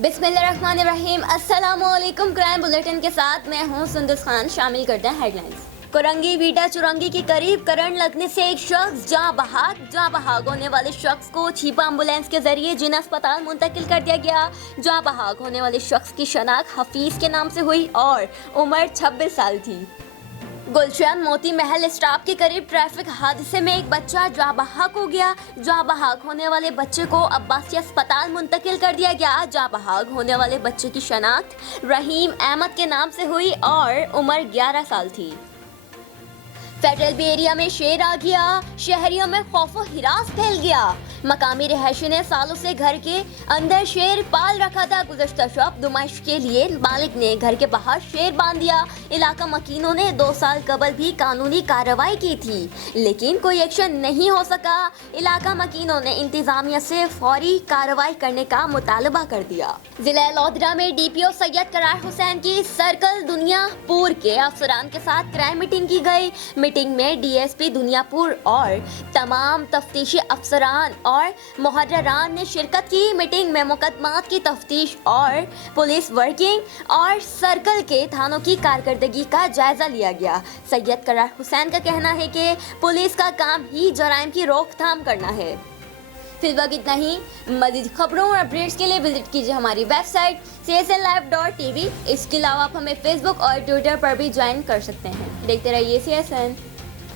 बिस्मिल्लाहिर्रहमानिर्रहीम। अस्सलाम वालेकुम। क्राइम बुलेटिन के साथ मैं हूं सुंदस खान। शामिल करते हैं हेडलाइंस। कोरंगी बीटा चुरंगी के करीब करंट लगने से एक शख्स जहां बहाग होने वाले शख्स को छिपा एम्बुलेंस के जरिए जिन अस्पताल मुंतकिल कर दिया गया। जहां बहाग होने वाले शख्स की शनाख्त हफीज के नाम से हुई और उम्र 26 साल थी। गुलशन मोती महल स्टॉप के करीब ट्रैफिक हादसे में एक बच्चा जहां बहाक हो गया। जहां बहाक होने वाले बच्चे को अब्बासी अस्पताल मुंतकिल कर दिया गया। जहां बहाक होने वाले बच्चे की शनाख्त रहीम अहमद के नाम से हुई और उम्र 11 साल थी। फेडरल बे एरिया में शेर आ गया, शहरियों में खौफो हिरास फैल गया। मकामी रहायशी ने सालों से घर के अंदर शेर पाल रखा था। गुज़श्ता शब नुमाइश के लिए मालिक ने घर के बाहर शेर बांध दिया। इलाका मकीनों ने 2 साल कबल भी कानूनी कार्रवाई की थी, लेकिन कोई एक्शन नहीं हो सका। इलाका मकीनों ने इंतजामिया से फौरी कार्रवाई करने का मुतालबा कर दिया। जिला लोधरा में DPO सैयद करार हुसैन की सर्कल दुनियापुर के अफसरान के साथ क्राइम मीटिंग की गई। मीटिंग में DSP दुनियापुर और तमाम तफ्तीशी अफसरान और मुहर्ररान ने शिरकत की। मीटिंग में मुकदमात की तफ्तीश और पुलिस वर्किंग और सर्कल के थानों की कारकर्दगी का जायजा लिया गया। सैयद करार हुसैन का कहना है कि पुलिस का काम ही जराइम की रोकथाम करना है। फिलहाल इतना ही। मज़ीद खबरों और अपडेट्स के लिए विजिट कीजिए हमारी वेबसाइट csnlive.tv। इसके अलावा आप हमें फेसबुक और ट्विटर पर भी ज्वाइन कर सकते हैं। देखते रहिए CSN।